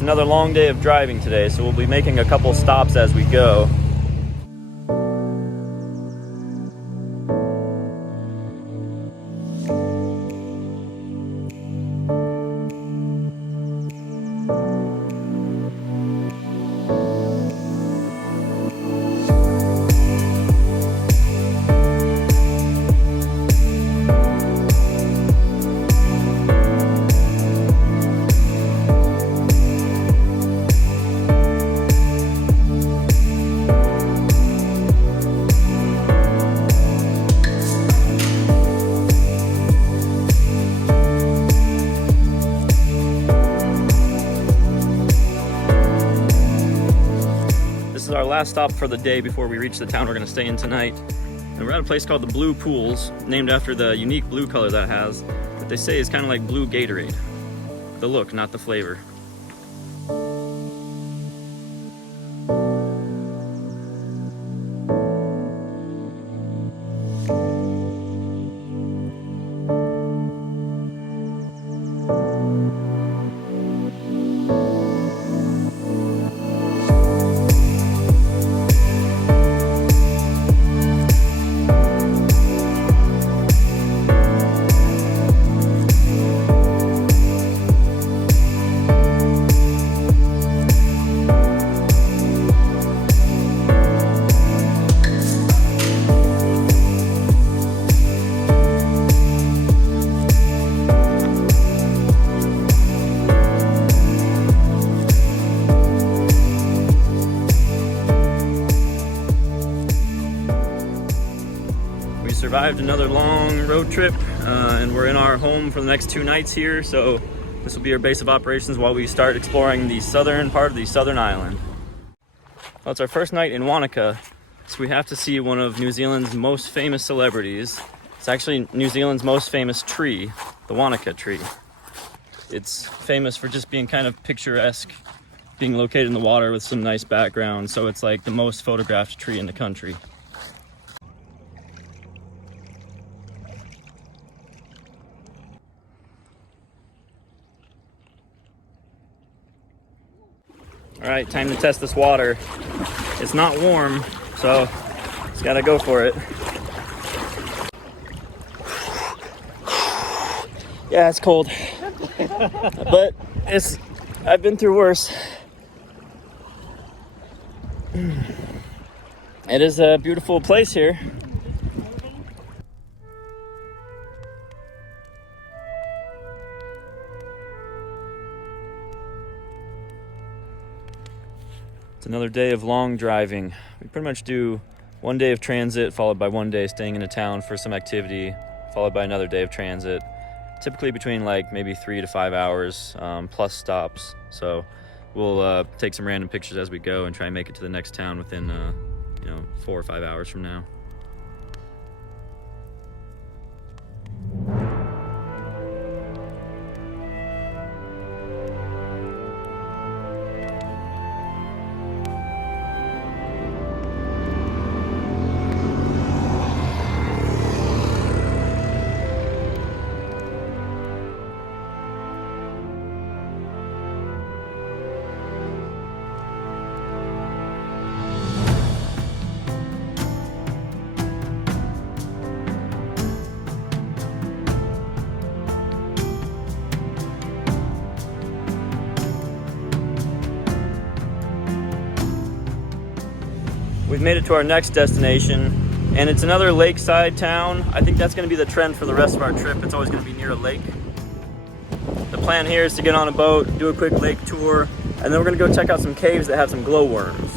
It's another long day of driving today, so we'll be making a couple stops as we go. Our last stop for the day before we reach the town we're going to stay in tonight. And we're at a place called the Blue Pools, named after the unique blue color that it has, that they say is kind of like blue Gatorade. The look, not the flavor. Survived another long road trip, and we're in our home for the next 2 nights here, so this will be our base of operations while we start exploring the southern part of the southern island. Well, it's our first night in Wanaka, so we have to see one of New Zealand's most famous celebrities. It's actually New Zealand's most famous tree, the Wanaka Tree. It's famous for just being kind of picturesque, being located in the water with some nice background, so it's like the most photographed tree in the country. All right, time to test this water. It's not warm, so just gotta go for it. Yeah, it's cold, but I've been through worse. It is a beautiful place here. It's another day of long driving. We pretty much do 1 day of transit, followed by 1 day staying in a town for some activity, followed by another day of transit. Typically between like maybe 3 to 5 hours, plus stops. So we'll take some random pictures as we go and try and make it to the next town within 4 or 5 hours from now. We've made it to our next destination, and it's another lakeside town. I think that's going to be the trend for the rest of our trip. It's always going to be near a lake. The plan here is to get on a boat, do a quick lake tour, and then we're going to go check out some caves that have some glowworms.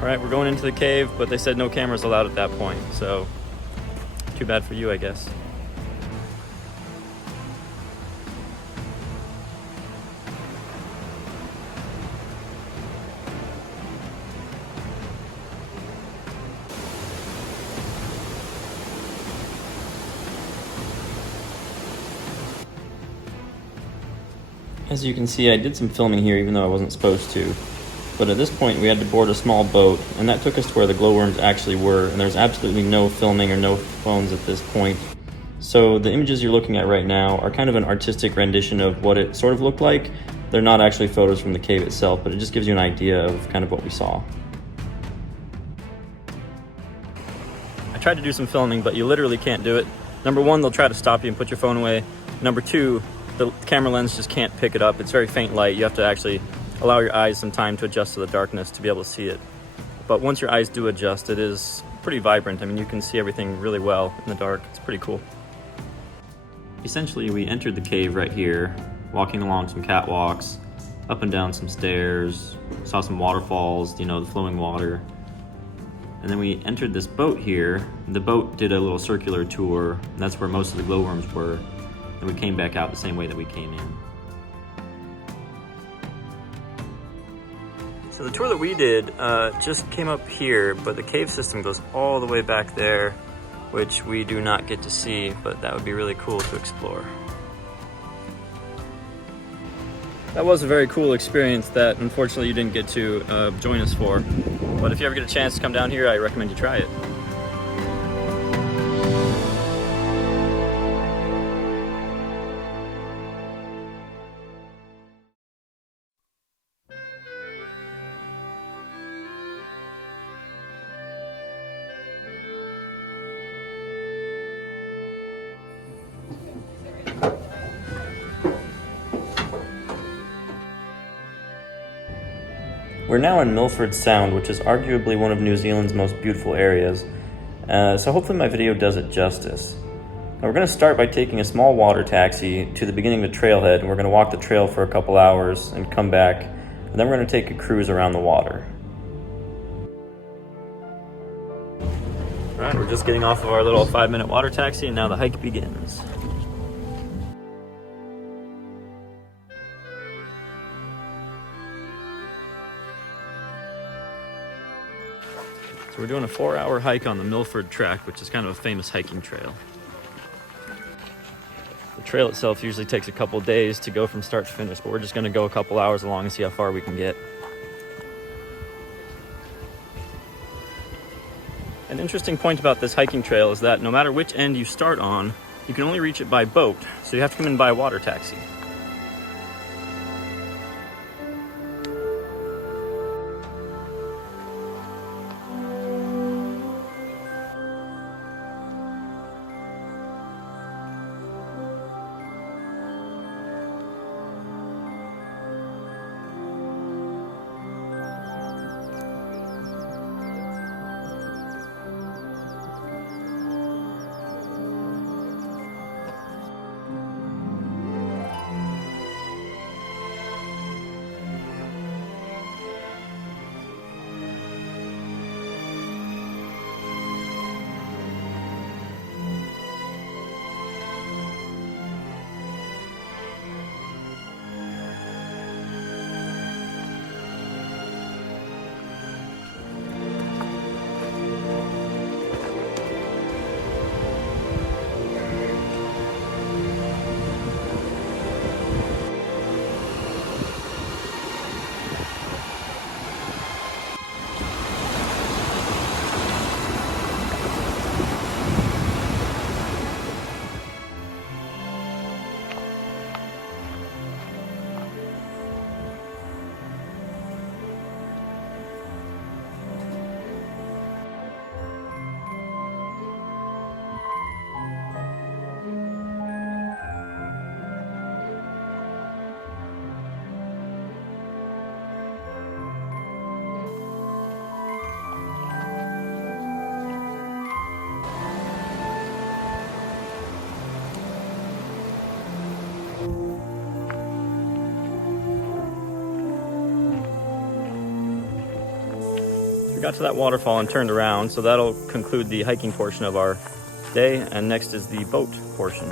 All right, we're going into the cave, but they said no cameras allowed at that point, so too bad for you, I guess. As you can see, I did some filming here even though I wasn't supposed to. But at this point, we had to board a small boat, and that took us to where the glowworms actually were, and there's absolutely no filming or no phones at this point. So the images you're looking at right now are kind of an artistic rendition of what it sort of looked like. They're not actually photos from the cave itself, but it just gives you an idea of kind of what we saw. I tried to do some filming, but you literally can't do it. Number one, they'll try to stop you and put your phone away. Number two, the camera lens just can't pick it up. It's very faint light. You have to actually allow your eyes some time to adjust to the darkness to be able to see it. But once your eyes do adjust, it is pretty vibrant. I mean, you can see everything really well in the dark. It's pretty cool. Essentially, we entered the cave right here, walking along some catwalks, up and down some stairs, saw some waterfalls, you know, the flowing water. And then we entered this boat here. The boat did a little circular tour, and that's where most of the glowworms were. And we came back out the same way that we came in. So the tour that we did just came up here, but the cave system goes all the way back there, which we do not get to see, but that would be really cool to explore. That was a very cool experience that unfortunately you didn't get to join us for. But if you ever get a chance to come down here, I recommend you try it. We're now in Milford Sound, which is arguably one of New Zealand's most beautiful areas, so hopefully my video does it justice. Now we're going to start by taking a small water taxi to the beginning of the trailhead, and we're going to walk the trail for a couple hours and come back, and then we're going to take a cruise around the water. Alright, we're just getting off of our little 5-minute water taxi, and now the hike begins. So we're doing a 4-hour hike on the Milford Trek, which is kind of a famous hiking trail. The trail itself usually takes a couple days to go from start to finish, but we're just going to go a couple hours along and see how far we can get. An interesting point about this hiking trail is that no matter which end you start on, you can only reach it by boat, so you have to come in by a water taxi. We got to that waterfall and turned around, so that'll conclude the hiking portion of our day, and next is the boat portion.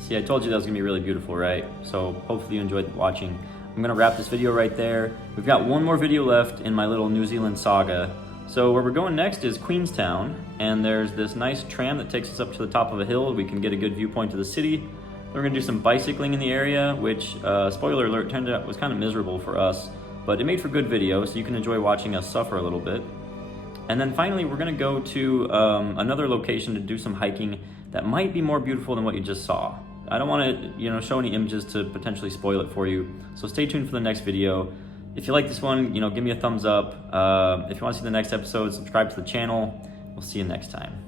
See, I told you that was gonna be really beautiful, right? So hopefully you enjoyed watching. I'm gonna wrap this video right there. We've got one more video left in my little New Zealand saga. So where we're going next is Queenstown, and there's this nice tram that takes us up to the top of a hill. We can get a good viewpoint to the city. We're gonna do some bicycling in the area, which, spoiler alert, turned out was kind of miserable for us, but it made for good video, so you can enjoy watching us suffer a little bit. And then finally, we're gonna go to another location to do some hiking that might be more beautiful than what you just saw. I don't want to, show any images to potentially spoil it for you. So stay tuned for the next video. If you like this one, give me a thumbs up. If you want to see the next episode, subscribe to the channel. We'll see you next time.